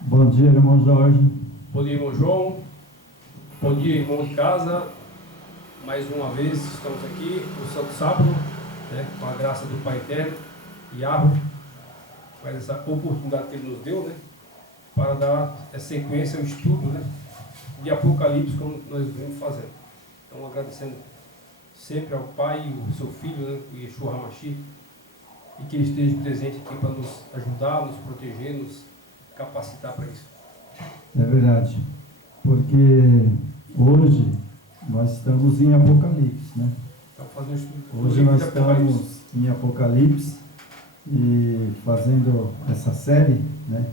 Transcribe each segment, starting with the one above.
Bom dia, irmão Jorge. Bom dia, irmão João. Bom dia, irmão de casa. Mais uma vez estamos aqui no Santo Sábado, né, com a graça do Pai Eterno, Yahweh, com essa oportunidade que Ele nos deu, né, para dar sequência ao estudo, né, de Apocalipse, como nós vimos fazendo. Então, agradecendo sempre ao Pai e ao seu Filho, né, o Yeshua HaMashiach, e que Ele esteja presente aqui para nos ajudar, nos proteger, nos capacitar para isso. É verdade, porque hoje nós estamos em Apocalipse, né? Então, fazendo um estudo. Hoje nós estamos em Apocalipse e fazendo essa série, né?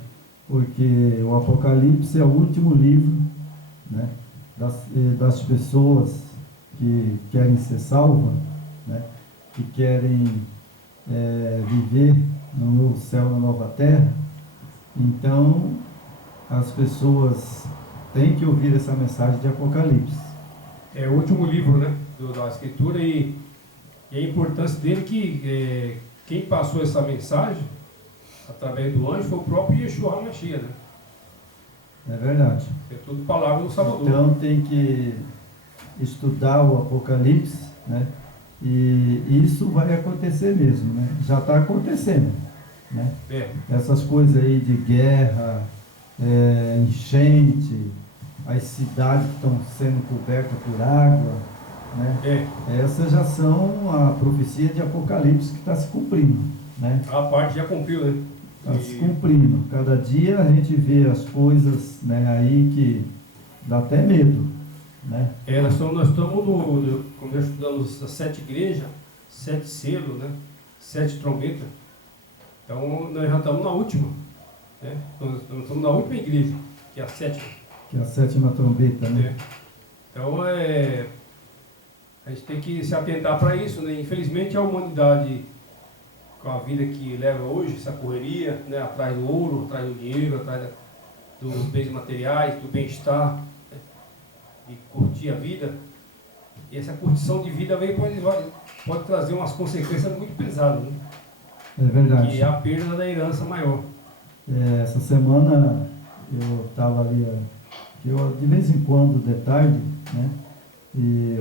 Porque o Apocalipse é o último livro, né, das pessoas que querem ser salvas, né? Que querem viver no novo céu, na nova terra. Então, as pessoas têm que ouvir essa mensagem de Apocalipse. É o último livro, né, da Escritura, e a importância dele que quem passou essa mensagem através do anjo foi o próprio Yeshua HaMashiach, né? É verdade. É tudo palavra do Salvador. Então tem que estudar o Apocalipse, né? E isso vai acontecer mesmo, né? Já está acontecendo, né? Essas coisas aí de guerra, enchente, as cidades que estão sendo cobertas por água, né? Essas já são a profecia de Apocalipse que está se cumprindo, né? A parte já cumpriu, né? Está se cumprindo. Cada dia a gente vê as coisas, né, aí que dá até medo, né? Nós estamos quando nós estudamos as 7 igrejas, 7 selos, né? 7 trombetas. Então nós já estamos na última, né? Nós estamos na última igreja, que é a 7ª. Que é a 7ª trombeta, né? Então a gente tem que se atentar para isso, né? Infelizmente a humanidade, com a vida que leva hoje, essa correria, né? Atrás do ouro, atrás do dinheiro, atrás dos bens materiais, do bem-estar, né? De curtir a vida. E essa curtição de vida pode trazer umas consequências muito pesadas, né? É verdade. Que é a perda da herança maior. Essa semana eu estava ali, de vez em quando, de tarde, né?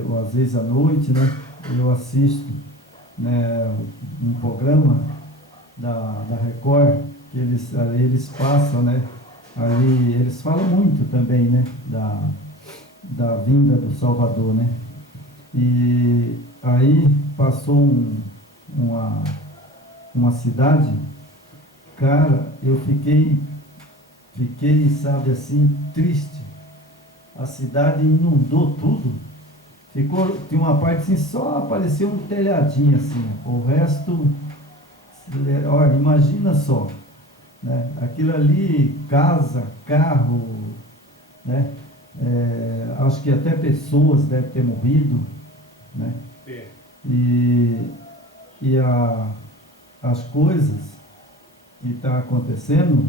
Ou às vezes à noite, né? Eu assisto, né, um programa da Record, que eles passam, né? Ali eles falam muito também, né? Da vinda do Salvador, né? E aí passou uma cidade, cara, eu fiquei, sabe assim, triste. A cidade inundou tudo. Tinha uma parte assim, só apareceu um telhadinho assim. O resto, olha, imagina só, né? Aquilo ali, casa, carro, né? Acho que até pessoas devem ter morrido, né? E as coisas que estão acontecendo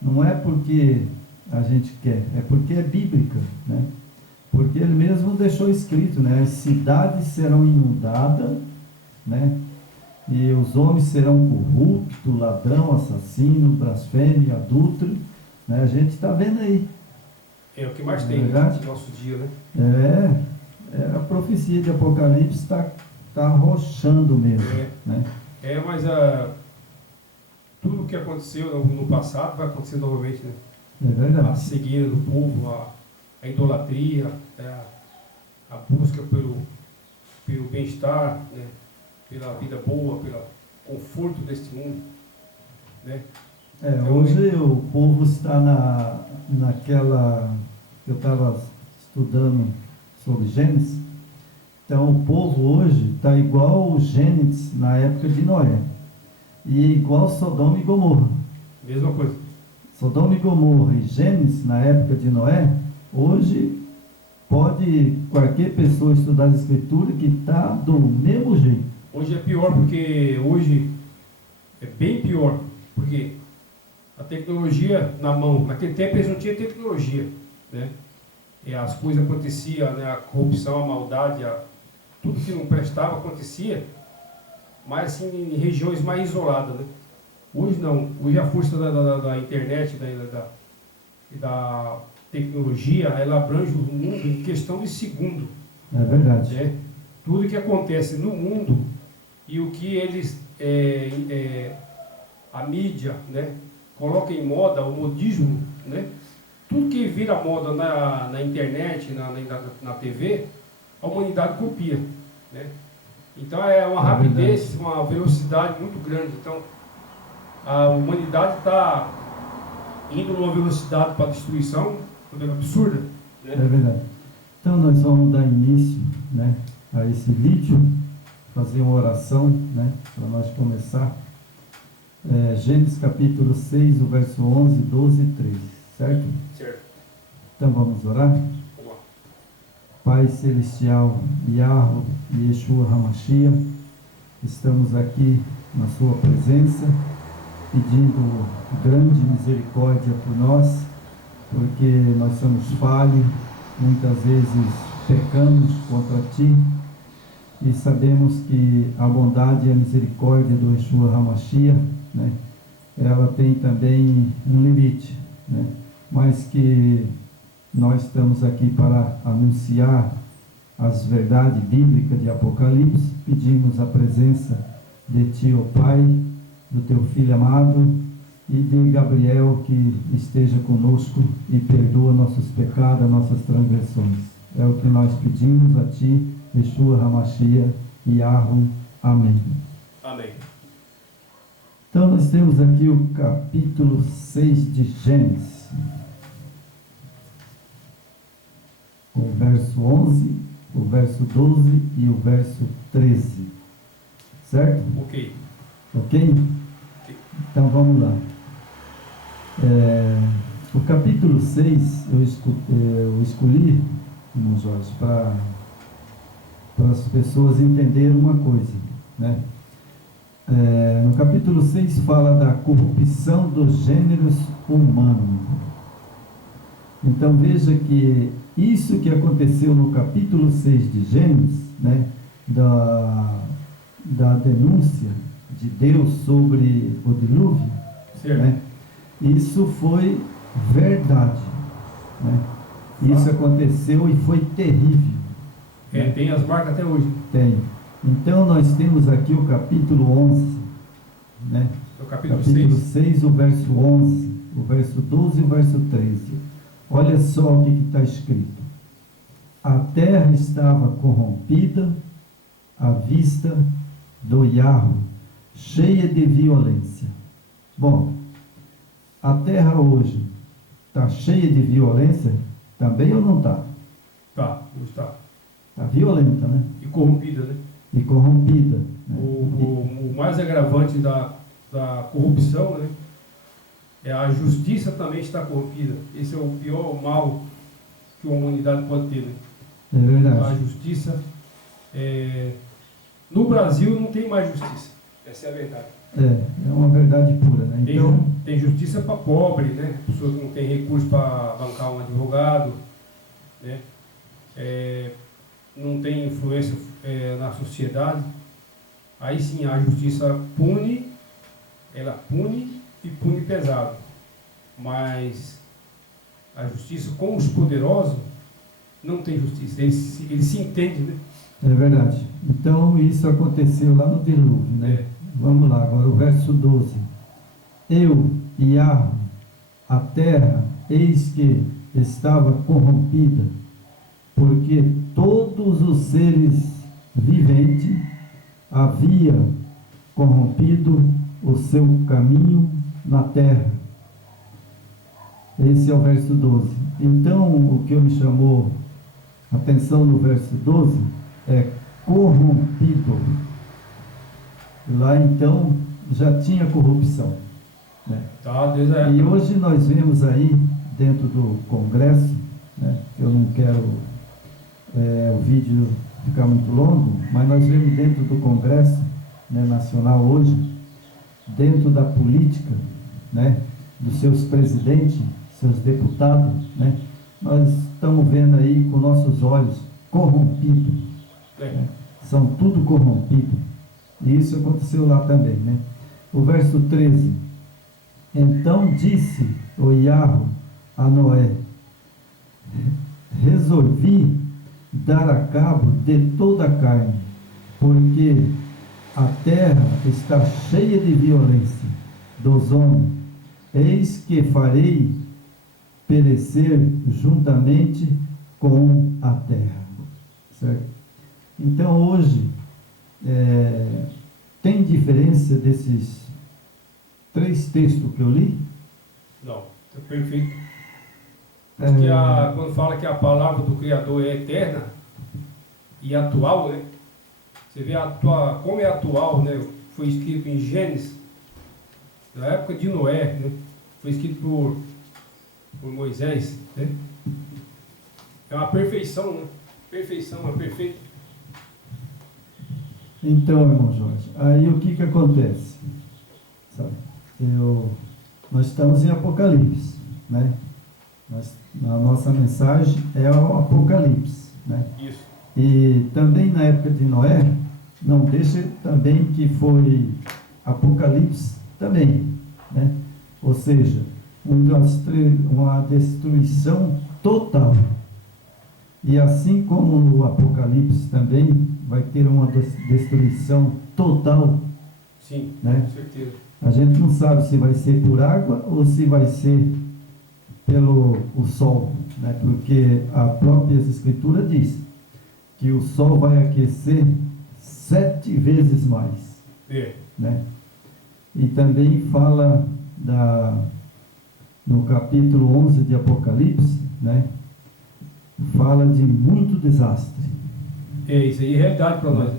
não é porque a gente quer, é porque é bíblica, né? Porque ele mesmo deixou escrito, né? As cidades serão inundadas, né? E os homens serão corruptos, ladrão, assassino, blasfêmio, adúltero, né? A gente está vendo aí. É o que mais tem no nosso dia, né? A profecia de Apocalipse está arrochando mesmo, né? Mas tudo o que aconteceu no passado vai acontecer novamente, né? É verdade. A cegueira do povo, a idolatria, a busca pelo bem-estar, né? Pela vida boa, pelo conforto deste mundo, né? Então, hoje o povo está naquela que eu estava estudando sobre Gênesis. Então o povo hoje está igual o Gênesis na época de Noé, e igual Sodoma e Gomorra. Mesma coisa. Sodoma e Gomorra e Gênesis na época de Noé, hoje pode qualquer pessoa estudar a Escritura que está do mesmo jeito. Hoje é pior, porque hoje é bem pior, porque a tecnologia na mão, naquele tempo eles não tinham tecnologia, né? E as coisas aconteciam, né? A corrupção, a maldade, tudo que não prestava acontecia, mas assim, em regiões mais isoladas, né? Hoje não. Hoje a força da internet da tecnologia, ela abrange o mundo em questão de segundo. É verdade. Né? Tudo que acontece no mundo e o que eles, a mídia, né, coloca em moda, o modismo, né? Tudo que vira moda na internet, na TV, a humanidade copia. Né? Então é uma rapidez, uma velocidade muito grande. Então a humanidade está indo numa velocidade para a destruição absurda. Né? É verdade. Então nós vamos dar início, né, a esse vídeo, fazer uma oração, né, para nós começar. Gênesis capítulo 6, o verso 11, 12 e 13, certo? Certo. Então vamos orar? Vamos lá. Pai Celestial, Yahweh e Yeshua HaMashiach, estamos aqui na sua presença, pedindo grande misericórdia por nós, porque nós somos falhos, muitas vezes pecamos contra Ti, e sabemos que a bondade e a misericórdia do Yeshua HaMashiach, né, ela tem também um limite, né, mas que nós estamos aqui para anunciar as verdades bíblicas de Apocalipse. Pedimos a presença de Ti, ó Pai, do Teu Filho amado, e de Gabriel, que esteja conosco e perdoa nossos pecados, nossas transgressões. É o que nós pedimos a Ti, Yeshua HaMashiach, Yahweh. Amém. Amém. Então nós temos aqui o capítulo 6 de Gênesis, o verso 11, o verso 12 e o verso 13, certo? Ok. Ok? Então vamos lá. O capítulo 6 eu escolhi, irmão Jorge, para as pessoas entenderem uma coisa, né? No capítulo 6 fala da corrupção dos gêneros humanos. Então veja que isso que aconteceu no capítulo 6 de Gênesis, né, da denúncia de Deus sobre o dilúvio, né, isso foi verdade, né? Isso aconteceu e foi terrível. Tem as marcas até hoje. Tem. Então nós temos aqui o capítulo 11, né? O capítulo 6, o verso 11, o verso 12 e o verso 13. Olha só o que está escrito. A terra estava corrompida à vista do Yahweh, cheia de violência. Bom, a terra hoje está cheia de violência também ou não está? Tá, não está. Está violenta, né? E corrompida, né? E corrompida. Né? O mais agravante da corrupção, né, é a justiça também está corrompida. Esse é o pior mal que a humanidade pode ter, né? É verdade. A justiça. No Brasil não tem mais justiça. Essa é a verdade. É uma verdade pura, né? Então, tem justiça para pobre, né? Pessoa que não tem recurso para bancar um advogado, né? Não tem influência na sociedade. Aí sim a justiça pune, ela pune e pune pesado. Mas a justiça com os poderosos não tem justiça. Eles se entendem, né? É verdade. Então isso aconteceu lá no dilúvio, né? Vamos lá, agora o verso 12. Eu, Yahweh, a terra, eis que estava corrompida, porque todos os seres viventes haviam corrompido o seu caminho na terra. Esse é o verso 12. Então, o que me chamou a atenção no verso 12 é corrompido. Lá então já tinha corrupção, né? E hoje nós vemos aí dentro do Congresso, né? Eu não quero o vídeo ficar muito longo, mas nós vemos dentro do Congresso, né, nacional hoje, dentro da política, né, dos seus presidentes, seus deputados, né, nós estamos vendo aí com nossos olhos corrompidos, né? São tudo corrompidos, E isso aconteceu lá também, né? O verso 13. Então disse o Iahve a Noé: resolvi dar a cabo de toda a carne, porque a terra está cheia de violência dos homens. Eis que farei perecer juntamente com a terra. Certo? Então hoje tem diferença desses 3 textos que eu li? Não, é perfeito. Porque quando fala que a palavra do Criador é eterna e atual, né? Você vê como é atual, né? Foi escrito em Gênesis, na época de Noé, né? Foi escrito por Moisés, né? É uma perfeição, né? Perfeição, é perfeito. Então, irmão Jorge, aí o que acontece? Sabe? Nós estamos em Apocalipse, né? A nossa mensagem é o Apocalipse, né? Isso. E também na época de Noé, não deixa também que foi Apocalipse também, né? Ou seja, uma destruição total. E assim como o Apocalipse também vai ter uma destruição total. Sim, né? com certeza. A gente não sabe se vai ser por água ou se vai ser pelo o sol, né? Porque a própria Escritura diz que o sol vai aquecer 7 vezes mais. Né? E também fala no capítulo 11 de Apocalipse, né? Fala de muito desastre. Isso aí é realidade para nós.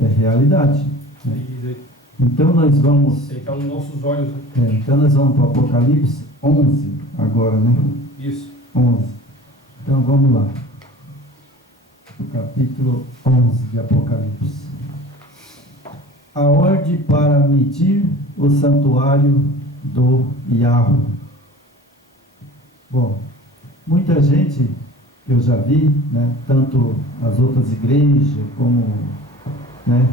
É realidade. Né? Então nós vamos... Isso aí está nos nossos olhos. Né? Então nós vamos para Apocalipse 11 agora, né? Isso. 11. Então vamos lá. O capítulo 11 de Apocalipse. A ordem para medir o santuário do Iahve. Bom, muita gente que eu já vi, né, tanto as outras igrejas como, né,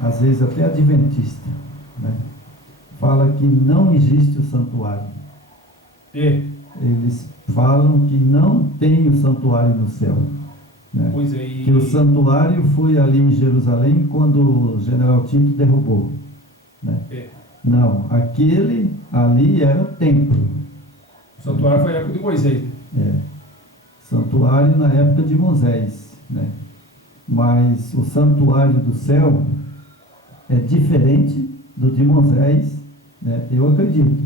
às vezes até adventista, né, fala que não existe o santuário. Eles falam que não tem o santuário no céu. Né? Pois é, Que o santuário foi ali em Jerusalém quando o general Tito derrubou. Né? Não, aquele ali era o templo. O santuário foi a época de Moisés. Santuário na época de Moisés. Né? Mas o santuário do céu é diferente do de Moisés, né? Eu acredito.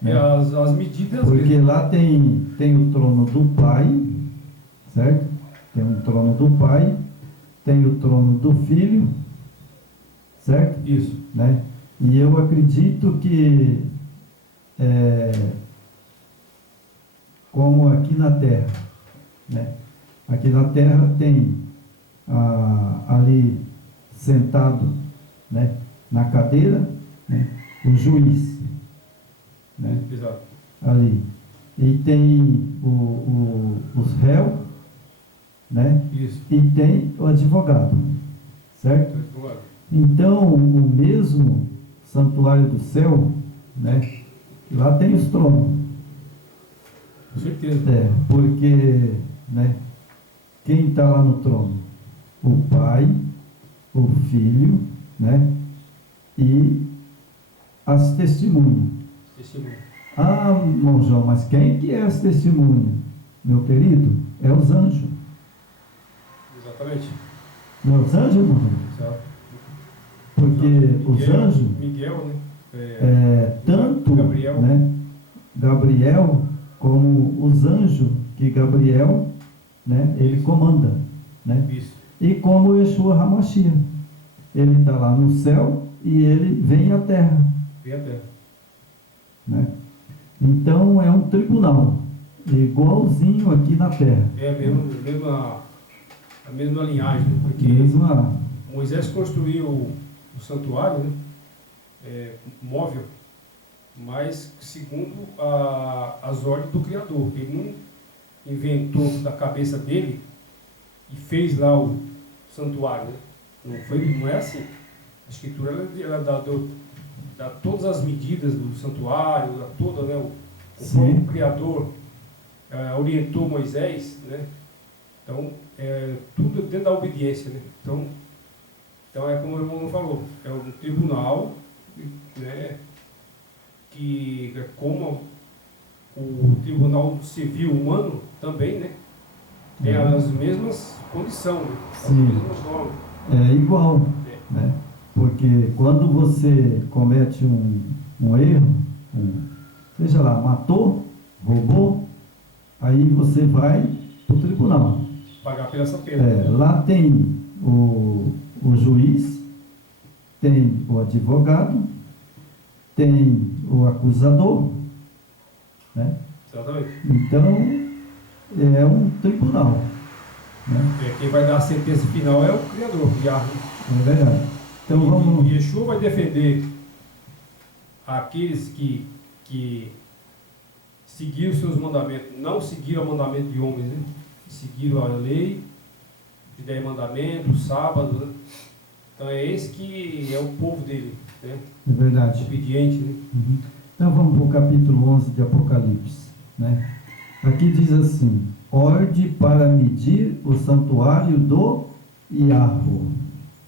Né? As medidas. Porque lá tem o trono do Pai, certo? Tem um trono do Pai, tem o trono do Filho, certo? Isso. Né? E eu acredito que, como aqui na Terra, né? Aqui na Terra tem ali sentado, né, na cadeira, né, o juiz, né? Exato. Ali. E tem os réus, né? Isso. E tem o advogado, certo? Então, o mesmo santuário do céu, né? Lá tem os tronos. Com certeza. Porque, né? Quem está lá no trono? O Pai, o Filho, né? E as testemunhas. Ah, irmão João, mas quem que é as testemunhas? Meu querido, é os anjos. Exatamente. Não é os anjos, irmão? Exato. Porque os anjos, Miguel, né? tanto Gabriel. Né, Gabriel, como os anjos que Gabriel, né, ele comanda. Né? Isso. E como o Yeshua HaMashiach. Ele está lá no céu e ele vem à terra. Vem à terra. Né? Então é um tribunal, igualzinho aqui na terra. A mesma linhagem, né? Porque Moisés construiu o santuário, né? Móvel, mas segundo as ordens do Criador. Ele não inventou da cabeça dele e fez lá o santuário. Né? Não é assim. A escritura ela dá todas as medidas do santuário, dá toda, né, conforme o Criador orientou Moisés, né? Então, tudo dentro da obediência, né? Então é como o irmão falou, é um tribunal, né, que é como o tribunal civil humano também, né? Tem as mesmas condições, né? As mesmas normas. É igual, né? Porque quando você comete um erro, seja lá, matou, roubou, aí você vai para o tribunal. Pagar pela essa pena. Lá tem o juiz, tem o advogado, tem o acusador, né? Exatamente. Então, é um tribunal, né? Quem vai dar a sentença final é o Criador, Yahweh. É verdade. Então vamos... E Yeshua vai defender aqueles que seguiram os seus mandamentos, não seguiram o mandamento de homens, né? Seguiram a lei, os 10 mandamentos, o sábado, né? Então é esse que é o povo dele, né? É verdade. Obediente, né? Uhum. Então vamos para o capítulo 11 de Apocalipse, né? Aqui diz assim: orde para medir o santuário do Yahweh.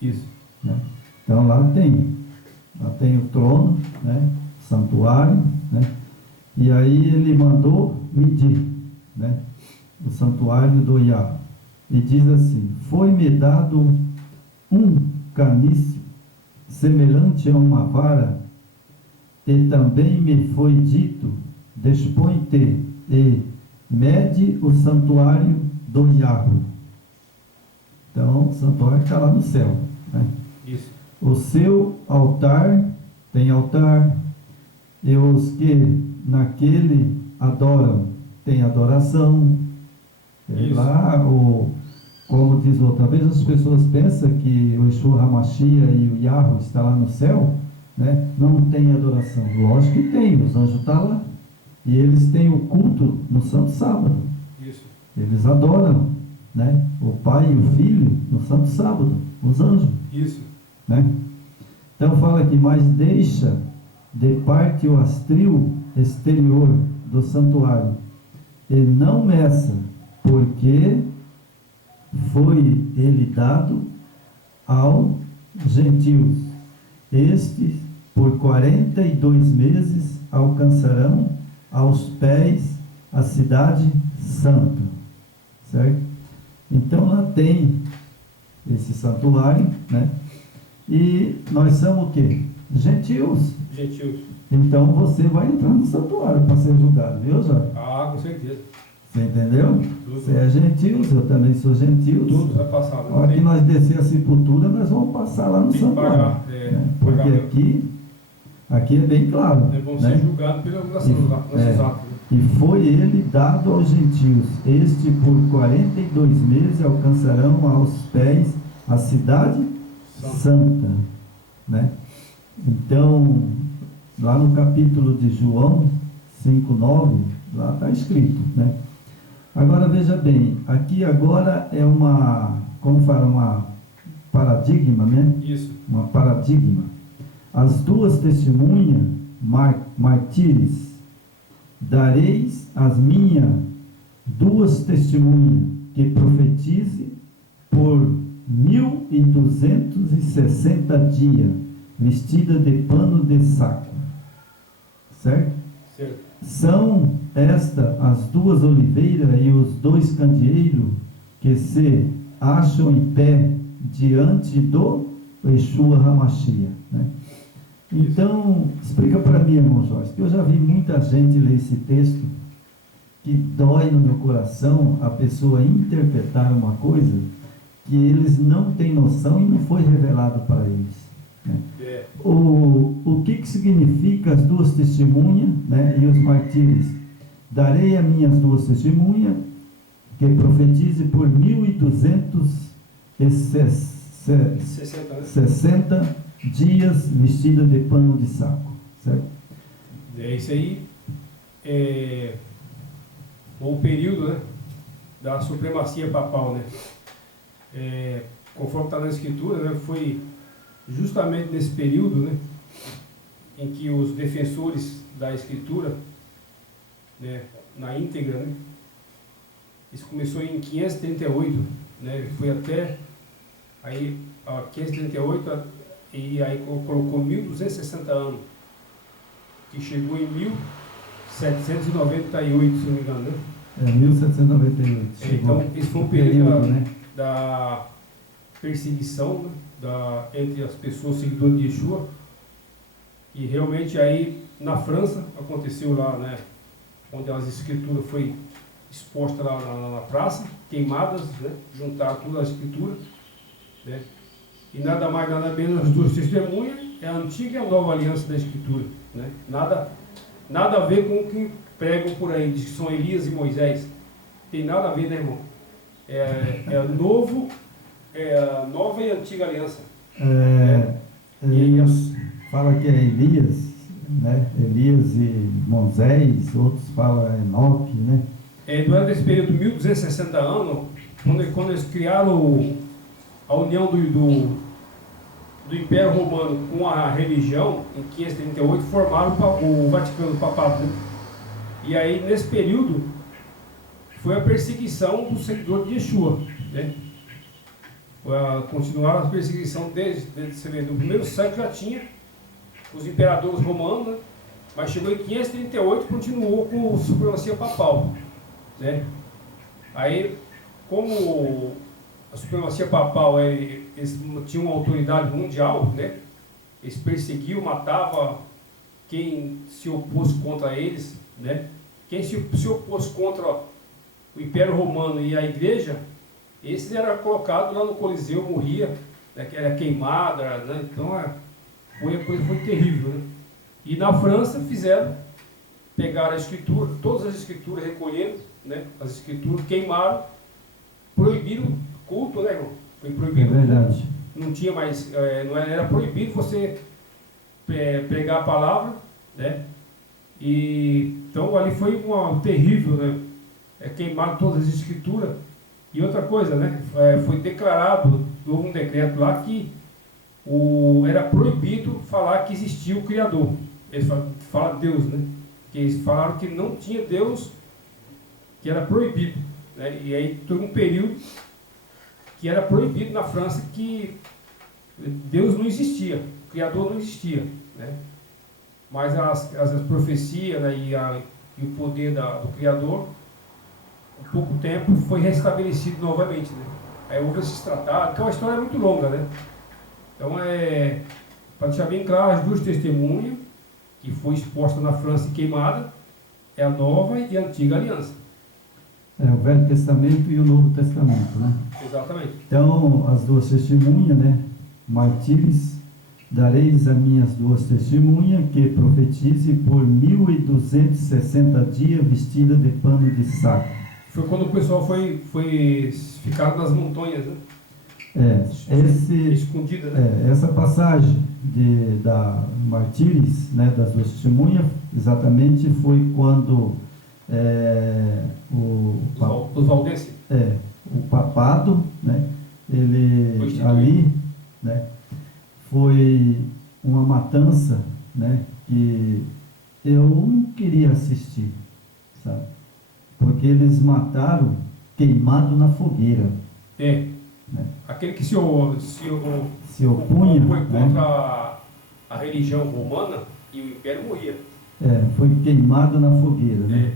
Isso. Né? Então lá tem o trono, né? Santuário, né? E aí ele mandou medir, né? O santuário do Yahweh. E diz assim: foi-me dado um canício semelhante a uma vara, e também me foi dito: dispõe-te e mede o santuário do Yahweh. Então, o santuário está lá no céu, né? Isso. O seu altar, tem altar, e os que naquele adoram, tem adoração. Lá, como diz outra vez, as pessoas pensam que o Yeshua HaMashiach e o Yahweh está lá no céu, né? Não tem adoração. Lógico que tem, os anjos estão lá. E eles têm o culto no Santo Sábado. Isso. Eles adoram, né? O Pai e o Filho no Santo Sábado, os anjos. Isso. Né? Então fala aqui: mas deixa de parte o astril exterior do santuário, e não meça, porque foi ele dado aos gentios. Estes, por 42 meses, alcançarão aos pés a cidade santa. Certo? Então lá tem esse santuário, né? E nós somos o quê? Gentios. Gentios. Então você vai entrar no santuário para ser julgado, viu, Jorge? Ah, com certeza. Você entendeu? Tudo. Você é gentios, eu também sou gentios. Tudo vai passar. A hora que nós descer a sepultura, nós vamos passar lá no tem que santuário. pagar, Né? Porque pagar. aqui é bem claro. Vão né? ser julgados pelos nossos atos. Né? E foi ele dado aos gentios. Este por 42 meses alcançarão aos pés a cidade santa. Né? Então, lá no capítulo de João 5:9, lá está escrito, né? Agora veja bem, aqui agora é uma paradigma, né? Isso. Uma paradigma. As duas testemunhas, martírios, dareis as minhas duas testemunhas, que profetize por 1260 dias, vestida de pano de saco. Certo? Certo. São estas as duas oliveiras e os dois candeeiros que se acham em pé diante do Yeshua HaMashiach, né? Então, explica para mim, irmão Jorge, que eu já vi muita gente ler esse texto, que dói no meu coração a pessoa interpretar uma coisa que eles não têm noção e não foi revelado para eles. Né? O que significa as duas testemunhas, né, e os martírios? Darei a minhas duas testemunhas, que profetize por 1260 dias vestida de pano de saco. Certo? Isso aí é o período, né, da supremacia papal, né? Conforme está na Escritura, né, foi justamente nesse período, né, em que os defensores da Escritura, né, na íntegra, né, isso começou em 538, né, foi até aí 538 e aí colocou 1260 anos, que chegou em 1798, se não me engano, né? 1798. Então, esse foi um período né? da perseguição, né, entre as pessoas seguidoras de Yeshua, e realmente aí na França aconteceu lá, né, onde as escrituras foi expostas lá na praça, queimadas, né, juntaram todas as escrituras, né, e nada mais, nada menos, as duas testemunhas, é a antiga e a nova aliança da escritura, né, nada a ver com o que pregam por aí, diz que são Elias e Moisés, tem nada a ver, né, irmão? É a nova e antiga aliança. Eles falam que é Elias, né? Elias e Moisés, outros falam Enoque, né? Durante esse período de 1260 anos, quando eles criaram a união do Império Romano com a religião, em 538, formaram o Vaticano, o Papado, né? E aí, nesse período, foi a perseguição do seguidor de Yeshua, né? Continuaram a perseguição desde o primeiro século já tinha os imperadores romanos, né? Mas chegou em 538 e continuou com a supremacia papal, né? Aí, como a supremacia papal, eles tinham uma autoridade mundial, né? Eles perseguiam, matavam quem se opôs contra eles, né? Quem se opôs contra o Império Romano e a Igreja, esses eram colocados lá no Coliseu, morria, né, que era queimada, né? Então a coisa foi terrível, né? E na França pegaram a escritura, todas as escrituras recolheram, né? As escrituras queimaram, proibiram culto, né, irmão? Foi proibido. É verdade. Não tinha mais, não era proibido você pregar a palavra, né? E então ali foi terrível, né? Queimaram todas as escrituras. E outra coisa, né? Foi declarado, houve um decreto lá que era proibido falar que existia o Criador. Eles falam Deus, né? Que eles falaram que não tinha Deus, que era proibido, né? E aí teve um período que era proibido na França que Deus não existia, o Criador não existia, né? Mas as profecias, né, e o poder do Criador, em pouco tempo foi restabelecido novamente, né? Aí houve esses tratados, que é uma história muito longa, né? Então para deixar bem claro, as duas testemunhas que foi exposta na França e queimada é a nova e a antiga aliança. O Velho Testamento e o Novo Testamento, né? Exatamente. Então, as duas testemunhas, né? Martírios, dareis a minhas duas testemunhas, que profetize por 1260 dias vestida de pano de saco. Foi quando o pessoal foi ficado nas montanhas, né? Escondida, né? Essa passagem da Martírios, né, das duas testemunhas, exatamente foi quando os valdenses? O papado, né, ele ali, né, foi uma matança, né, que eu não queria assistir, sabe? Porque eles mataram queimado na fogueira. Né? Aquele que se opunha contra a religião romana e o império morria. Foi queimado na fogueira, né?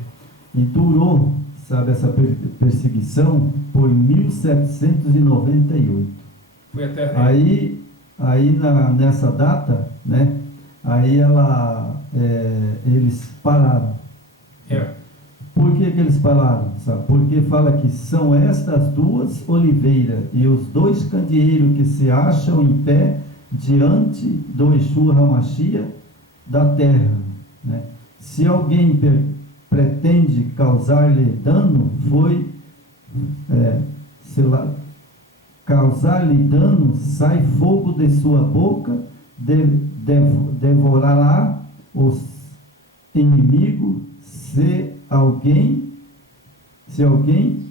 E durou, sabe, essa perseguição por 1798. Foi até aí nessa data, né? Aí eles pararam. Por que eles pararam? Sabe? Porque fala que são estas duas oliveiras e os dois candeeiros que se acham em pé diante do Yeshua HaMashiach da terra, né? Se alguém pretende causar-lhe dano, causar-lhe dano, sai fogo de sua boca, devorará os inimigos. Se alguém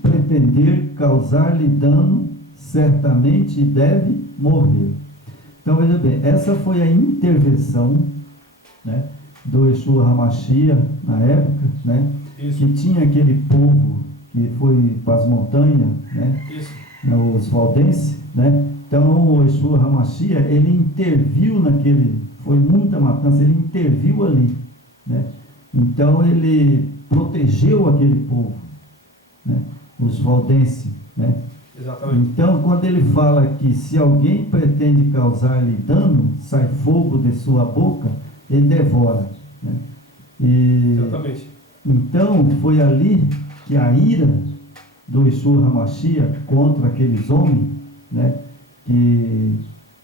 pretender causar-lhe dano, certamente deve morrer. Então veja bem, essa foi a intervenção, né, do Yeshua HaMashiach na época, né, Isso. que tinha aquele povo que foi para as montanhas, né, Isso. os valdenses, né. Então o Yeshua HaMashiach, ele interviu naquele, foi muita matança, ele interviu ali, né. Então ele protegeu aquele povo, né, os valdenses, né. Exatamente. Então, quando ele fala que se alguém pretende causar-lhe dano, sai fogo de sua boca e devora, né? Exatamente. Então, foi ali que a ira do Yeshua HaMashiach contra aqueles homens, né, que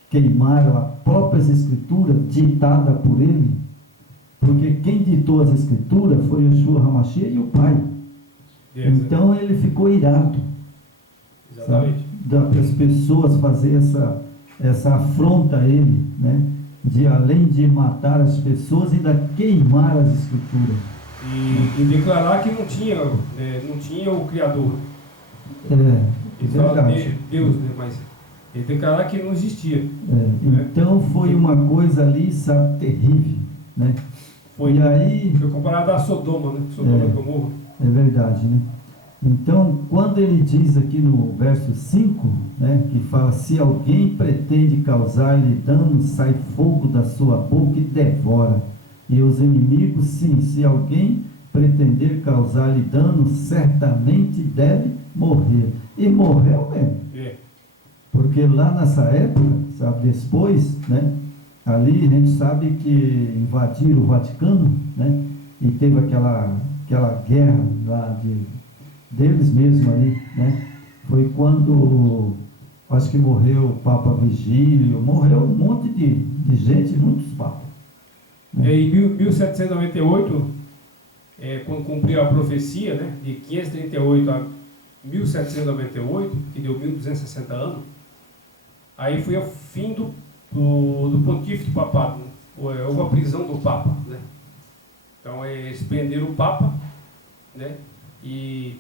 queimaram as próprias escrituras ditadas por ele, porque quem ditou as escrituras foi Yeshua HaMashiach e o Pai. Então, ele ficou irado. Exatamente. Para as pessoas fazer essa afronta a ele, né? De além de matar as pessoas, ainda queimar as escrituras. E declarar que não tinha o Criador. É verdade. Deus, né? Mas ele declarar que não existia. Então foi uma coisa ali, sabe, terrível, né? Foi aí, comparado a Sodoma, né? Sodoma e Gomorra. É verdade, né? Então, quando ele diz aqui no verso 5, né, que fala, se alguém pretende causar-lhe dano, sai fogo da sua boca e devora. E os inimigos, sim, se alguém pretender causar-lhe dano, certamente deve morrer. E morreu mesmo. Porque lá nessa época, sabe, depois, né, ali a gente sabe que invadiram o Vaticano, né, e teve aquela guerra lá deles mesmo ali, né? Foi quando, acho que morreu o Papa Vigílio, morreu um monte de gente, muitos papas. Né? Em 1798, quando cumpriu a profecia, né, de 538 a 1798, que deu 1260 anos, aí foi o fim do pontífice papado, né? Houve a prisão do Papa, né? Então eles prenderam o Papa, né? E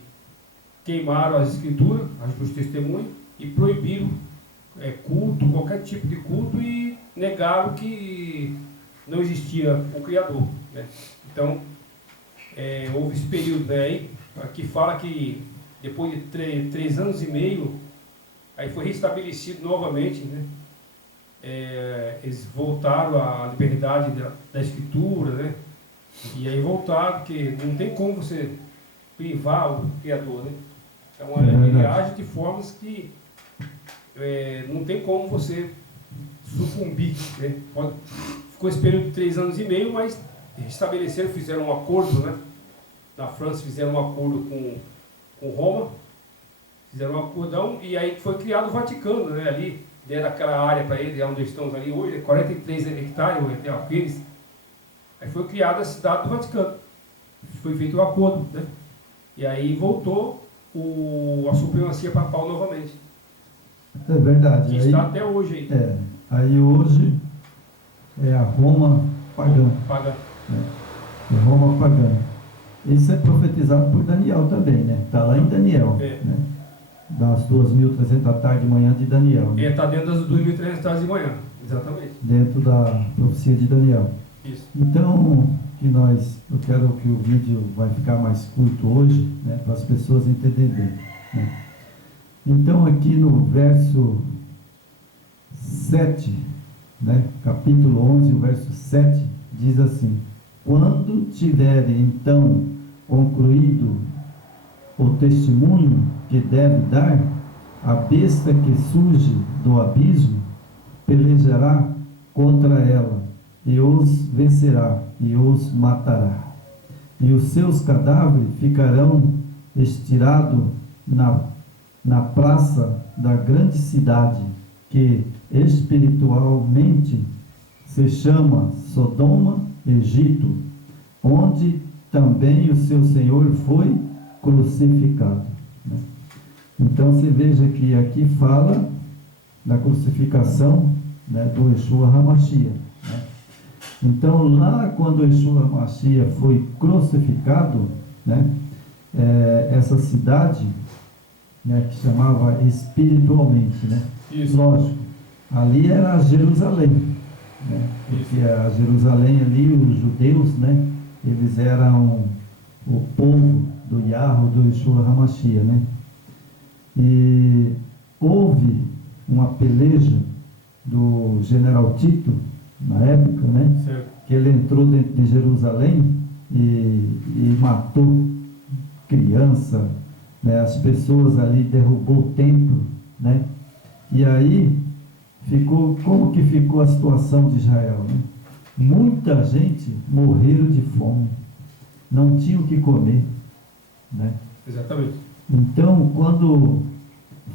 queimaram as escrituras, as duas testemunhas, e proibiram culto, qualquer tipo de culto, e negaram que não existia o Criador, né? Então, houve esse período, né? Aí, aqui fala que depois de 3 anos e meio, aí foi restabelecido novamente, né? Eles voltaram à liberdade da escritura, né? E aí voltaram, porque não tem como você privar o Criador, né? Então ele age de formas que não tem como você sucumbir, né? Ficou esse período de 3 anos e meio, mas estabeleceram, fizeram um acordo, né? Na França fizeram um acordo com Roma, fizeram um acordão, e aí foi criado o Vaticano, né? Ali deram aquela área para ele, onde estamos ali hoje, 43 hectares, aqueles. Aí foi criada a cidade do Vaticano, foi feito o acordo, né? E aí voltou a supremacia papal novamente. É verdade. Que está até hoje aí. Aí hoje é a Roma pagã. É Roma pagã. Isso é profetizado por Daniel também, né? Está lá em Daniel. Né? Das 2.300 da tarde de manhã de Daniel. Né? Está dentro das 2.300 tarde de manhã, exatamente. Dentro da profecia de Daniel. Isso. Então, eu quero que o vídeo vai ficar mais curto hoje, né, para as pessoas entenderem. Né? Então, aqui no verso 7, né, capítulo 11, o verso 7, diz assim: quando tiverem então concluído o testemunho que deve dar, a besta que surge do abismo pelejará contra ela, e os vencerá, e os matará. E os seus cadáveres ficarão estirados na praça da grande cidade, que espiritualmente se chama Sodoma, Egito, onde também o seu Senhor foi crucificado. Né? Então você veja que aqui fala da crucificação, né, do Yeshua HaMashiach. Né? Então lá quando o Yeshua HaMashiach foi crucificado, né, essa cidade, né, que chamava espiritualmente, né? Isso. Lógico, Ali era Jerusalém, né? Porque a Jerusalém ali, os judeus, né? Eles eram o povo do Yahweh, do Yeshua HaMashiach, né? E houve uma peleja do general Tito, na época, né? Certo. Que ele entrou dentro de Jerusalém e matou criança, né? As pessoas ali, derrubou o templo, né? E aí ficou, como que ficou a situação de Israel, né? Muita gente morreram de fome, não tinham o que comer, né? Exatamente. Então, quando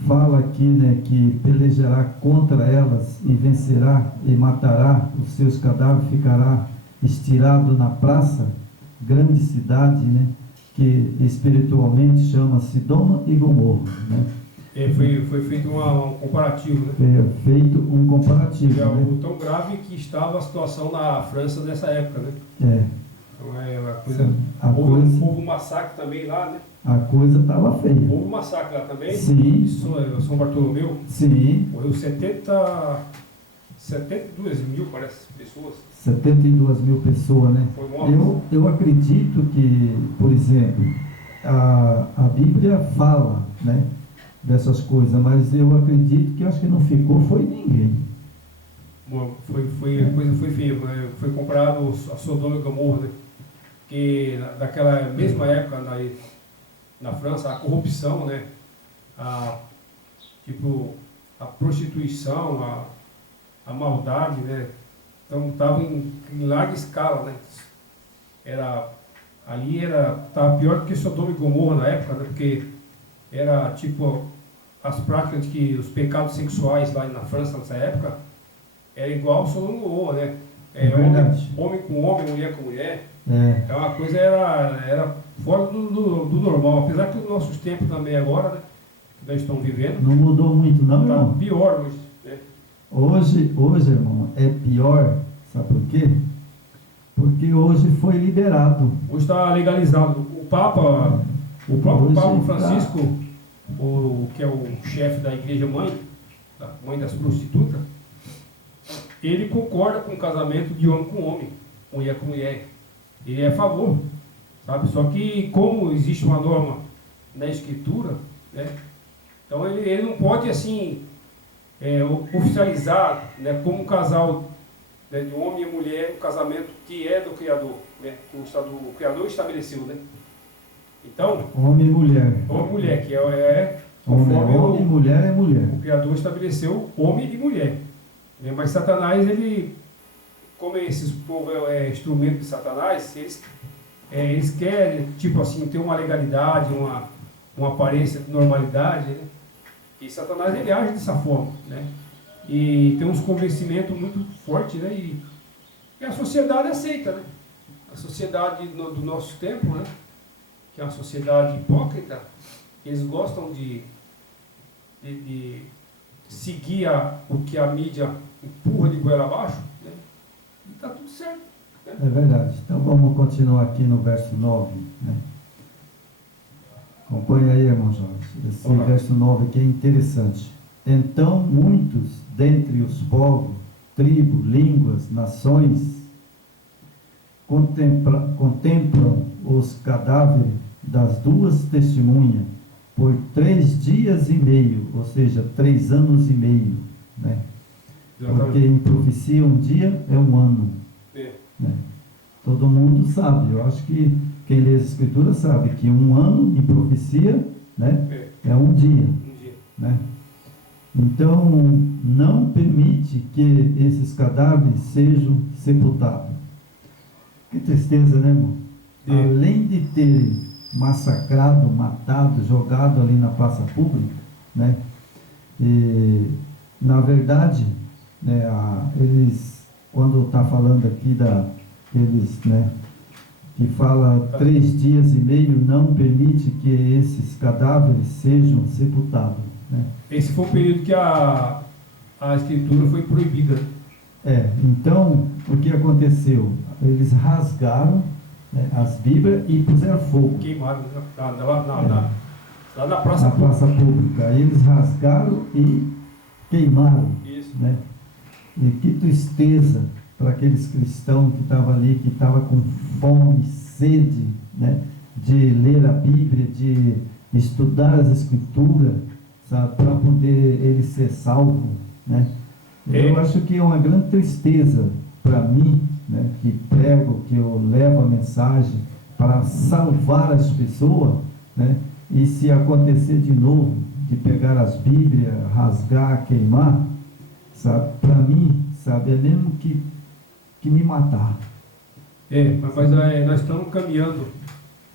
fala aqui, né, que pelejará contra elas e vencerá e matará, os seus cadáveres ficará estirado na praça, grande cidade, né, que espiritualmente chama Sodoma e Gomorra, né? Foi feito um comparativo, né? É feito um comparativo, É né? o tão grave que estava a situação na França nessa época, né? É, Então é uma coisa. Houve um massacre também lá, né? a coisa estava feia. Houve um massacre lá também. Sim. São Bartolomeu. Sim. Morreu 72 mil, parece, pessoas. 72 mil pessoas, né? Foi morto. Eu acredito que, por exemplo, a Bíblia fala, né, dessas coisas, mas eu acredito que acho que não ficou foi ninguém. Bom, a coisa foi feia. Foi comparado a Sodoma e Gomorra, né? Que naquela mesma época na França, a corrupção, né? A prostituição, a maldade, né? Então estava em larga escala, né? Estava pior do que Sodoma e Gomorra na época, né? Porque era tipo as práticas que os pecados sexuais lá na França nessa época era igual Sodoma e Gomorra, né? Homem com homem, mulher com mulher. Então a coisa era fora do normal, apesar que os nossos tempos também agora, né? Que nós estamos vivendo. Não mudou muito não, Está irmão? pior hoje, né? Hoje, irmão, é pior, sabe por quê? Porque hoje foi liberado. Hoje está legalizado. O próprio Hoje Papa Francisco, que é o chefe da igreja mãe, da mãe das prostitutas, ele concorda com o casamento de homem com homem, mulher com mulher. Ele é a favor, sabe? Só que como existe uma norma na escritura, né? Então ele não pode assim oficializar, né, como um casal, né, de homem e mulher, um casamento que é do Criador, né? Que o Criador estabeleceu, né? Então, Homem e mulher. homem e mulher, que Homem e mulher é mulher. o Criador estabeleceu homem e mulher, né? Mas Satanás, como esses povo é instrumento de Satanás, eles querem, tipo assim, ter uma legalidade, uma aparência de normalidade, né? E Satanás, ele age dessa forma, né? E tem uns convencimentos muito fortes, né? E a sociedade aceita, né? A sociedade do nosso tempo, né? Que é uma sociedade hipócrita, eles gostam de seguir o que a mídia empurra de goela abaixo, né? E está tudo certo, né? É verdade. Então vamos continuar aqui no verso 9, né? Acompanha aí, irmão Jorge. Esse verso 9 aqui é interessante. Então muitos dentre os povos, tribos, línguas, nações, contemplam os cadáveres das duas testemunhas por 3 dias e meio, ou seja, 3 anos e meio, né? Porque em profecia um dia é um ano, né? Todo mundo sabe, eu acho que quem lê as escrituras sabe que um ano em profecia, né, é um dia, né? Então não permite que esses cadáveres sejam sepultados. Que tristeza, né, irmão? Além de terem massacrado, matado, jogado ali na praça pública, né? E, na verdade, né, eles, quando está falando aqui eles, né, que fala 3 dias e meio, não permite que esses cadáveres sejam sepultados, né? Esse foi o período que a escritura foi proibida. Então, o que aconteceu? Eles rasgaram, né, as Bíblias e puseram fogo. Queimaram lá na praça pública. Aí eles rasgaram e queimaram. Isso. Né? E que tristeza para aqueles cristãos que estavam ali, que estavam com fome, sede, né, de ler a Bíblia, de estudar as Escrituras, sabe, para poder ele ser salvo, né? Eu acho que é uma grande tristeza para mim, né, que prego, que eu levo a mensagem para salvar as pessoas, né, e se acontecer de novo, de pegar as Bíblias, rasgar, queimar, sabe, para mim, sabe, é mesmo que me matar. Mas nós estamos caminhando,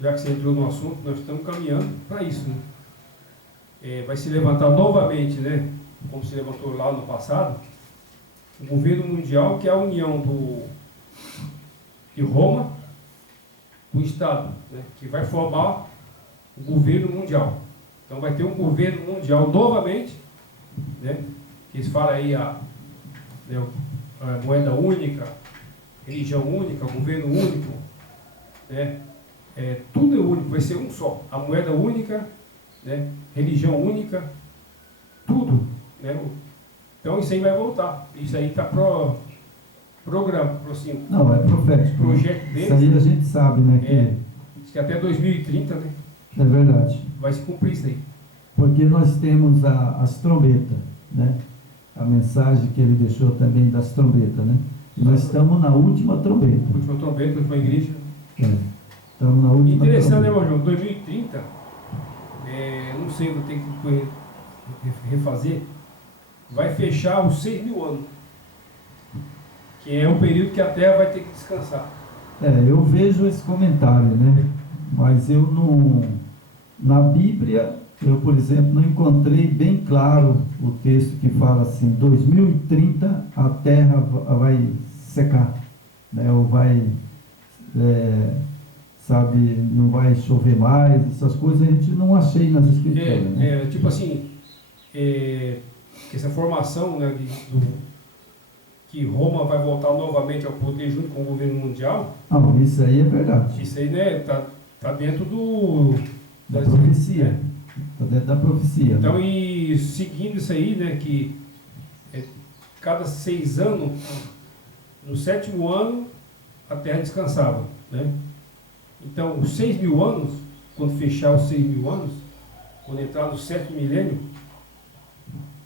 já que você entrou no assunto, nós estamos caminhando para isso, né? Vai se levantar novamente, né, como se levantou lá no passado, o governo mundial, que é a união de Roma, o Estado, né, que vai formar o governo mundial. Então vai ter um governo mundial novamente, né, que eles falam aí a moeda única, religião única, governo único, né, tudo é único, vai ser um só. A moeda única, né, religião única, tudo, né? Então isso aí vai voltar. Isso aí está programa, assim, não, é profético. Projeto deles. Isso aí a gente sabe, né? Diz que até 2030, né? É verdade. Vai se cumprir isso aí. Porque nós temos as trombetas, né? A mensagem que ele deixou também das trombetas, né? E nós estamos na última trombeta. Última trombeta, última igreja. Estamos na última interessante, trombeta. né, meu João? 2030, não sei, vou ter que refazer. Vai fechar os 6.000 anos, que é o período que a Terra vai ter que descansar. Eu vejo esse comentário, né? Mas eu não... Na Bíblia, eu, por exemplo, não encontrei bem claro o texto que fala assim, 2030 a Terra vai secar, né? Ou vai, sabe, não vai chover mais, essas coisas a gente não achei nas Escrituras. Né? Tipo assim, essa formação, né, que Roma vai voltar novamente ao poder junto com o governo mundial. Não, isso aí é verdade. Isso aí, né, tá dentro da profecia. Está dentro da profecia. Então, né? E seguindo isso aí, né, que cada 6 anos, no 7º ano, a Terra descansava, né? Então, os 6.000 anos, quando fechar os 6.000 anos, quando entrar no 7º milênio,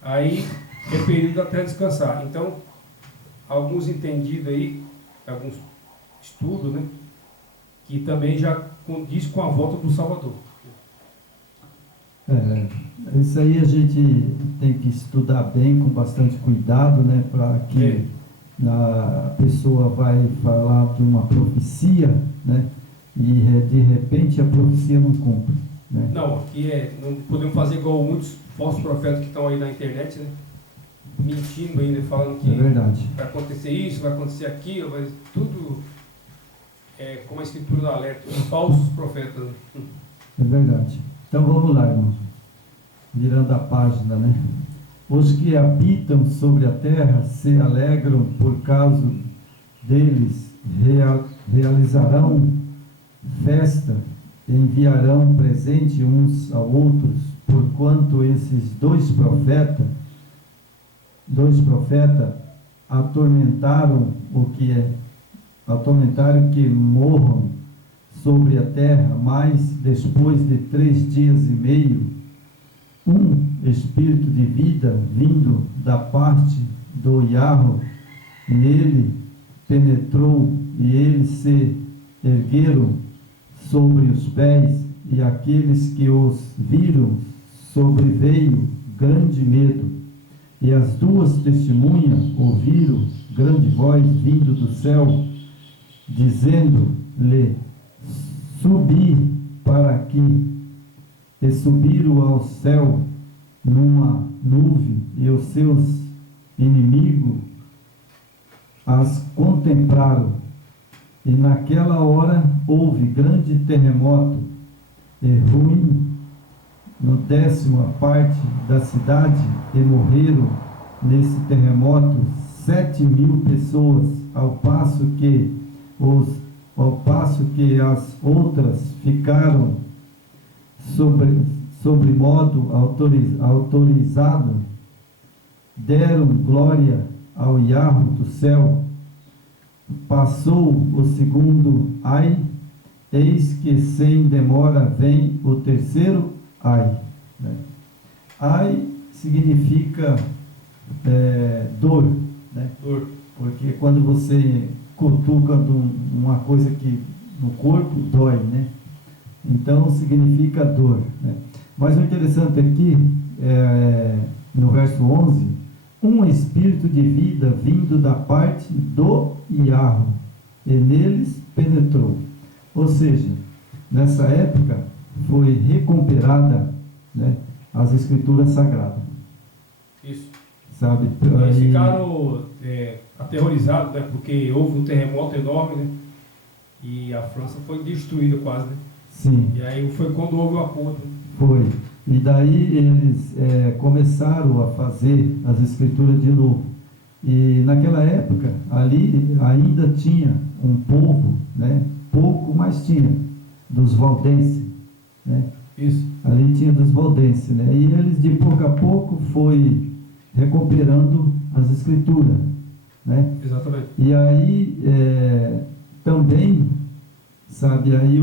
aí é período da Terra descansar. Então, alguns entendidos aí, alguns estudos, né, que também já condiz com a volta do Salvador. Isso aí a gente tem que estudar bem, com bastante cuidado, né, para que a pessoa vai falar de uma profecia, né, e de repente a profecia não cumpre. Né? Não, aqui não podemos fazer igual muitos falsos profetas que estão aí na internet, né, mentindo ainda, falando que vai acontecer isso, vai acontecer aquilo, vai tudo como a Escritura alerta, os falsos profetas. Né? É verdade. Então vamos lá, irmão. Virando a página, né? Os que habitam sobre a terra se alegram por causa deles, realizarão festa, enviarão presente uns a outros, porquanto esses dois profetas atormentaram que morram sobre a terra, mas depois de 3 dias e meio, um espírito de vida vindo da parte do Yahweh nele penetrou, e eles se ergueram sobre os pés, e aqueles que os viram sobreveio grande medo. E as 2 testemunhas ouviram grande voz vindo do céu, dizendo-lhe: subi para aqui. E subiram ao céu numa nuvem, e os seus inimigos as contemplaram. E naquela hora houve grande terremoto, e ruim no 10ª parte da cidade, e morreram nesse terremoto 7.000 pessoas, ao passo que as outras ficaram sobre modo autorizado, deram glória ao Iarro do céu, passou o segundo ai, eis que sem demora vem o terceiro ai. Né? Ai significa dor, né? Dor. Porque quando você cutuca uma coisa que no corpo dói, né? Então significa dor, né? Mas o interessante aqui, no verso 11, um espírito de vida vindo da parte do Iarro, e neles penetrou. Ou seja, nessa época foi recomperada, né, as escrituras sagradas. Isso. Sabe? Eles ficaram aterrorizados, né? Porque houve um terremoto enorme, né? E a França foi destruída quase, né? Sim. E aí foi quando houve o acordo. Foi. E daí eles começaram a fazer as escrituras de novo. E naquela época, ali ainda tinha um povo, né? Pouco, mas tinha, dos valdenses, né? Isso. Ali tinha dos valdenses, né? E eles de pouco a pouco foi recuperando as escrituras, né? Exatamente. E aí também, sabe, aí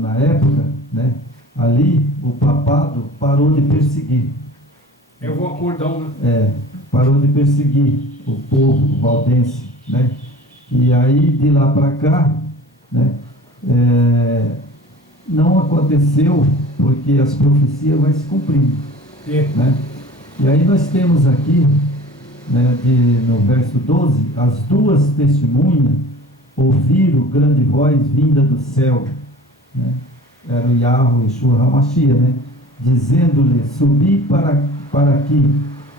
na época, né? Ali o papado parou de perseguir. Houve um acordão, né? Parou de perseguir o povo valdense, né? E aí de lá para cá, né? Não aconteceu porque as profecias vão se cumprindo, né? E aí nós temos aqui, né, no verso 12, as duas testemunhas ouviram grande voz vinda do céu, né? Era o Yahweh, Yeshua HaMashiach, né? Dizendo-lhe, subi para aqui,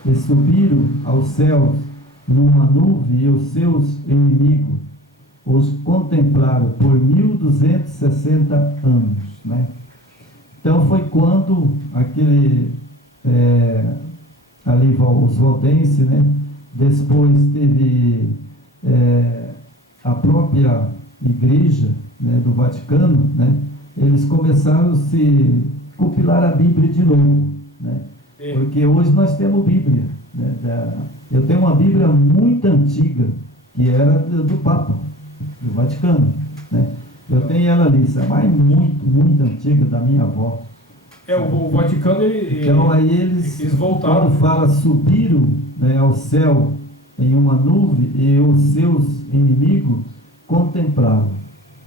e subiram aos céus numa nuvem, e os seus inimigos os contemplaram por 1260 anos, né? Então foi quando ali os valdenses, né? Depois teve a própria igreja, né, do Vaticano, né? Eles começaram a se compilar a Bíblia de novo, né? Porque hoje nós temos Bíblia, né? Eu tenho uma Bíblia muito antiga, que era do Papa, do Vaticano, né? Eu tenho ela ali, mas muito, muito antiga, da minha avó. O Vaticano, então aí eles voltaram. Quando fala subiram, né, ao céu em uma nuvem, e os seus inimigos contemplaram,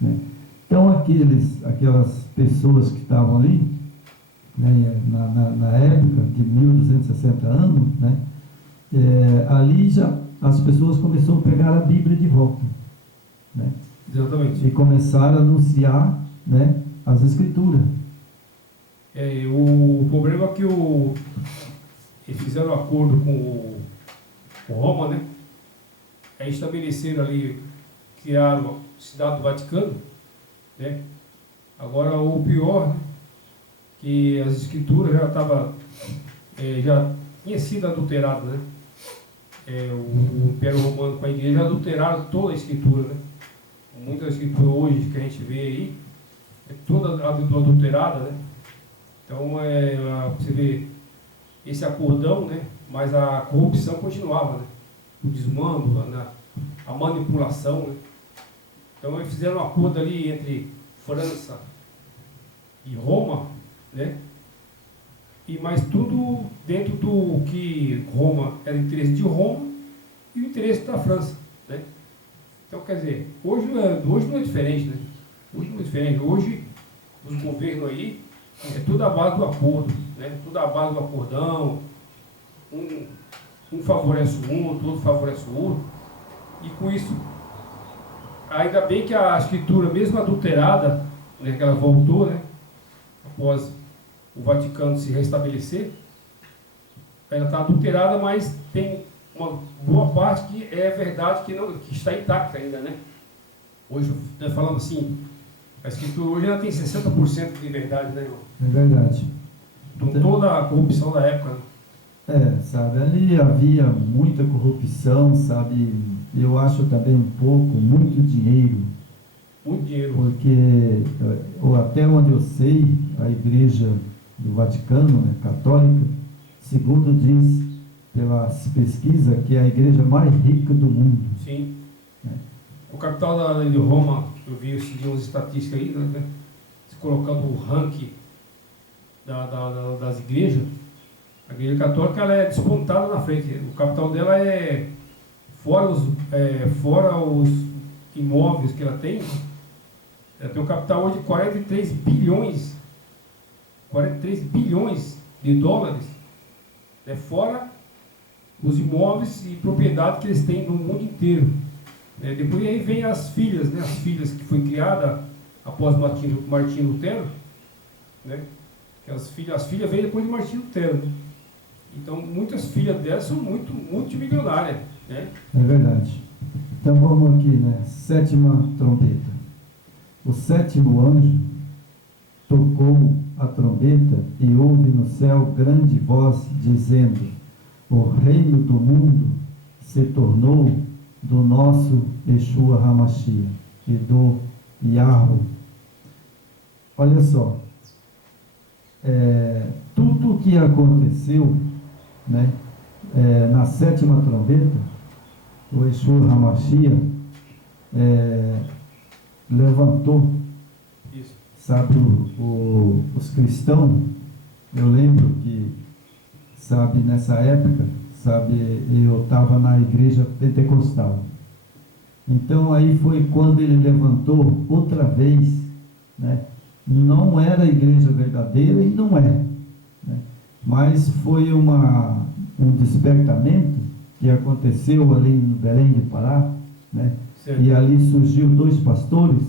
né? Então aquelas pessoas que estavam ali, né, na época de 1260 anos, né, ali já as pessoas começaram a pegar a Bíblia de volta, né? Exatamente. E começaram a anunciar, né, as escrituras. O problema é que eles fizeram um acordo com Roma, né? Aí estabeleceram ali, criaram a cidade do Vaticano, né? Agora o pior, né, que as escrituras já tinha sido adulterado, né? O Império Romano com a igreja adulteraram toda a escritura, né? Muita escritura hoje que a gente vê aí é toda adulterada, né? Então você vê esse acordão, né? Mas a corrupção continuava, né? O desmando, a manipulação, né? Então eles fizeram um acordo ali entre França e Roma, né? Mas tudo dentro do que Roma era o interesse de Roma e o interesse da França, né? Então, quer dizer, hoje não é diferente, né? Hoje não é diferente. Hoje, os governos aí, é tudo à base do acordo, né? Tudo à base do acordão. Um favorece o um, outro favorece o outro. E com isso, ainda bem que a escritura, mesmo adulterada, né, que ela voltou, né? Após o Vaticano se restabelecer, ela está adulterada, mas tem uma boa parte que é verdade, que está intacta ainda, né? Hoje, falando assim, a escritura hoje ela tem 60% de verdade, né, irmão? É verdade. Com toda a corrupção da época, né? Sabe, ali havia muita corrupção, sabe, eu acho também muito dinheiro. Muito dinheiro. Porque, até onde eu sei, a igreja do Vaticano, né, católica, segundo diz, pelas pesquisas, que é a igreja mais rica do mundo. Sim. Né? O capital de Roma, eu vi esse dia umas estatísticas aí, né? Se colocando o ranking das igrejas, a igreja católica ela é despontada na frente. O capital dela é, fora os imóveis que ela tem um capital hoje de 43 bilhões de dólares, fora os imóveis e propriedades que eles têm no mundo inteiro. Depois aí vem as filhas, né? As filhas que foi criada após Martim Lutero, né? Que as filhas veio depois de Martim Lutero, né? Então muitas filhas delas são muito multimilionárias, né? É verdade. Então vamos aqui, né? Sétima trombeta. O sétimo anjo tocou a trombeta e houve no céu grande voz dizendo: o reino do mundo se tornou do nosso Yeshua HaMashiach e do Yahweh. Olha só, tudo o que aconteceu, né, na sétima trombeta, o Yeshua HaMashiach levantou, Isso. sabe, os cristãos. Eu lembro que, sabe, nessa época, sabe, eu estava na igreja pentecostal. Então aí foi quando ele levantou outra vez, né? Não era a igreja verdadeira e não é, né? Mas foi um despertamento que aconteceu ali no Belém de Pará, né? Certo. E ali surgiu 2 pastores,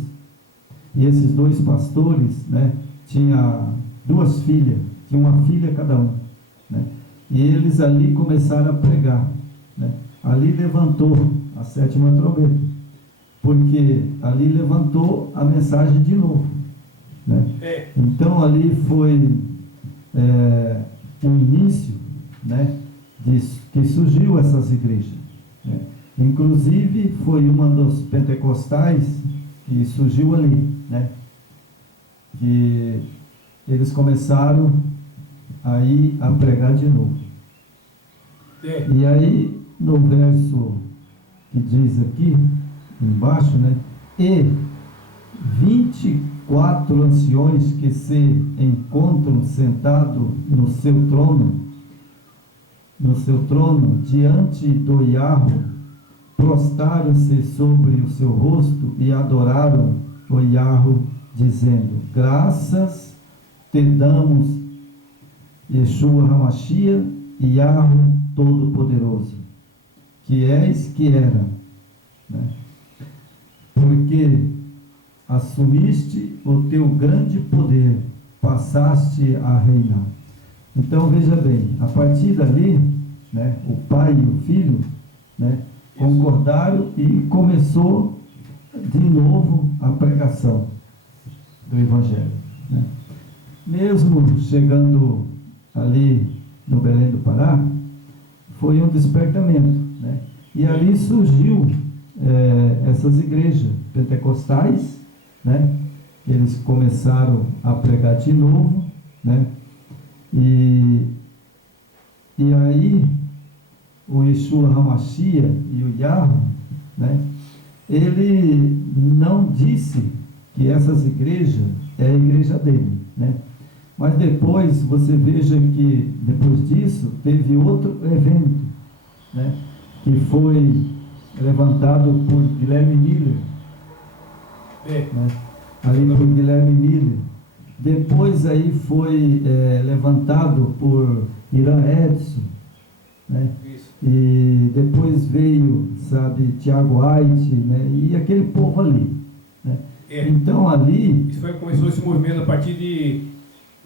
e esses 2 pastores, né, tinha 2 filhas, tinha uma filha cada um, né? E eles ali começaram a pregar, né? Ali levantou a sétima trombeta, porque ali levantou a mensagem de novo, né? Então ali foi o início, né, que surgiu essas igrejas, né? Inclusive foi uma dos pentecostais que surgiu ali, né? Que eles começaram aí a pregar de novo. E aí no verso que diz aqui embaixo, né? E 24 anciões que se encontram sentados no seu trono diante do Yahweh, prostaram-se sobre o seu rosto e adoraram o Yahweh, dizendo: graças te damos, Yeshua HaMashiach, Yahweh Todo-Poderoso, que és que era, né? Porque assumiste o teu grande poder, passaste a reinar. Então veja bem, a partir dali, né, o pai e o filho, né, concordaram e começou de novo a pregação do Evangelho, né? Mesmo chegando ali no Belém do Pará, foi um despertamento, né? E ali surgiu essas igrejas pentecostais, né? Eles começaram a pregar de novo, né? E aí o Yeshua HaMashiach e o Yahweh, né? Ele não disse que essas igrejas é a igreja dele, né? Mas depois você veja que depois disso teve outro evento, né? Que foi levantado por Guilherme Miller, né? Ali por Guilherme Miller. Depois aí foi levantado por Irã Edson, né? Isso. E depois veio, sabe, Tiago White, né? E aquele povo ali, né? Então ali... Começou esse movimento a partir de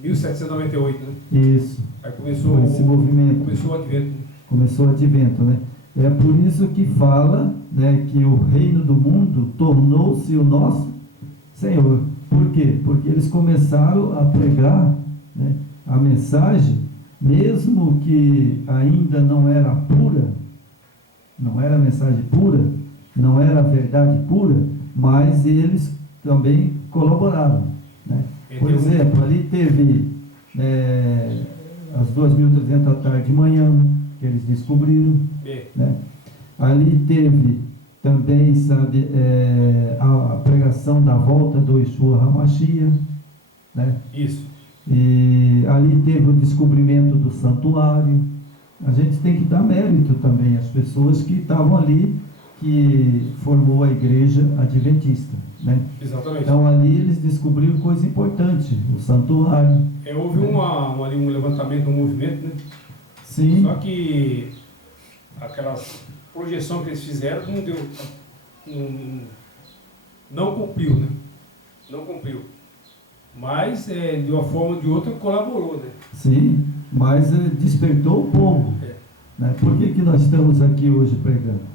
1798, né? Isso. Aí começou esse movimento. Começou o advento, né? Começou o advento, né? É por isso que fala, né, que o reino do mundo tornou-se o nosso Senhor. Por quê? Porque eles começaram a pregar, né, a mensagem, mesmo que ainda não era pura, não era a mensagem pura, não era a verdade pura, mas eles também colaboraram, né? Por exemplo, ali teve as 2.300 da tarde de manhã, que eles descobriram, É. né? Ali teve também, sabe, a pregação da volta do Yeshua HaMashiach, né? Isso. E ali teve o descobrimento do santuário. A gente tem que dar mérito também às pessoas que estavam ali, que formou a igreja adventista, né? Exatamente. Então ali eles descobriram coisa importante, o santuário. Houve ali um levantamento, um movimento, né? Sim, Só que aquelas projeções que eles fizeram não deu, não cumpriu, né? Não cumpriu. Mas de uma forma ou de outra colaborou, né? sim, mas despertou o povo. É. Né? Por que nós estamos aqui hoje pregando?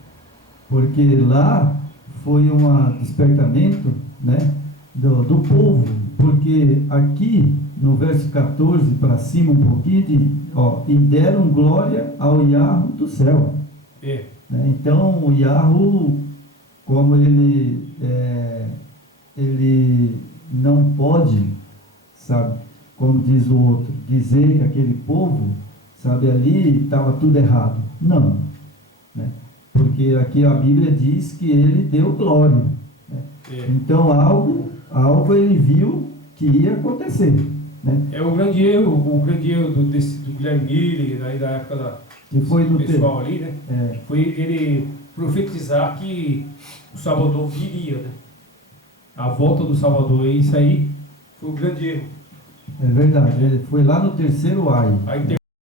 Porque lá foi um despertamento, né, do povo. Porque aqui no verso 14 para cima um pouquinho, e deram glória ao Yahweh do céu. É. Né? Então o Yahweh, como ele não pode, sabe, como diz o outro, dizer que aquele povo, sabe, ali estava tudo errado. Não, né? Porque aqui a Bíblia diz que ele deu glória, né? É. Então algo ele viu que ia acontecer, né? É o grande erro do Guilherme Miller, aí da época Que foi do no pessoal ali, né? É, Foi ele profetizar que o Salvador viria, né? A volta do Salvador, e isso aí foi o grande erro. é verdade, ele foi lá no terceiro ai. Aí né?